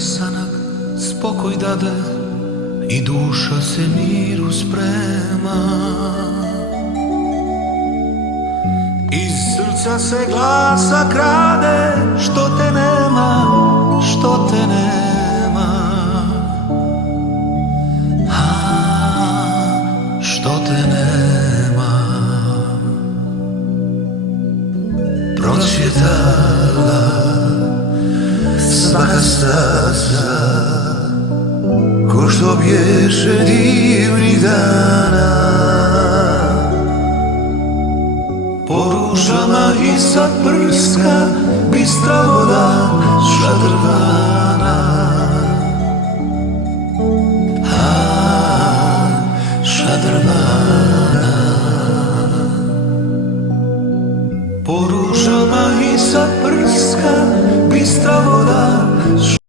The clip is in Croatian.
sanak spokoj dade i duša se miru sprema. Iz srca se glasa krade, što te nema, što te nema. Što te nema. Procvjetala svaka staza, ko što bješe divnih dana. Po ružama i sad prska bistra voda šadrva.